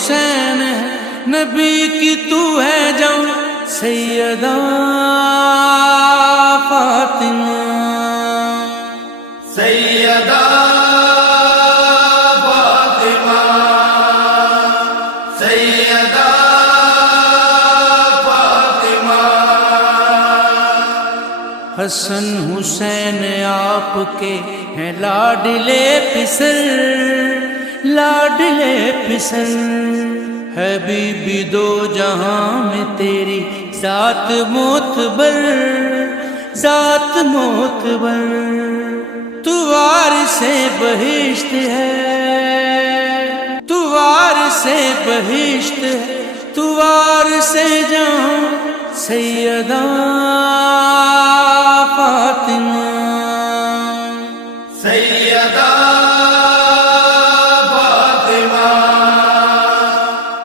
حسین ہے نبی کی تو ہے جو سیدہ فاطمہ سیدہ فاطمہ سیدہ فاطمہ حسن حسین آپ کے ہیں لاڈلے پسر لاڈلے پسر ہے بی بی دو جہاں میں تیری ذات معتبر ذات معتبر تو وارث بہشت ہے تو وارث بہشت ہے تو وارث جہاں سیدہ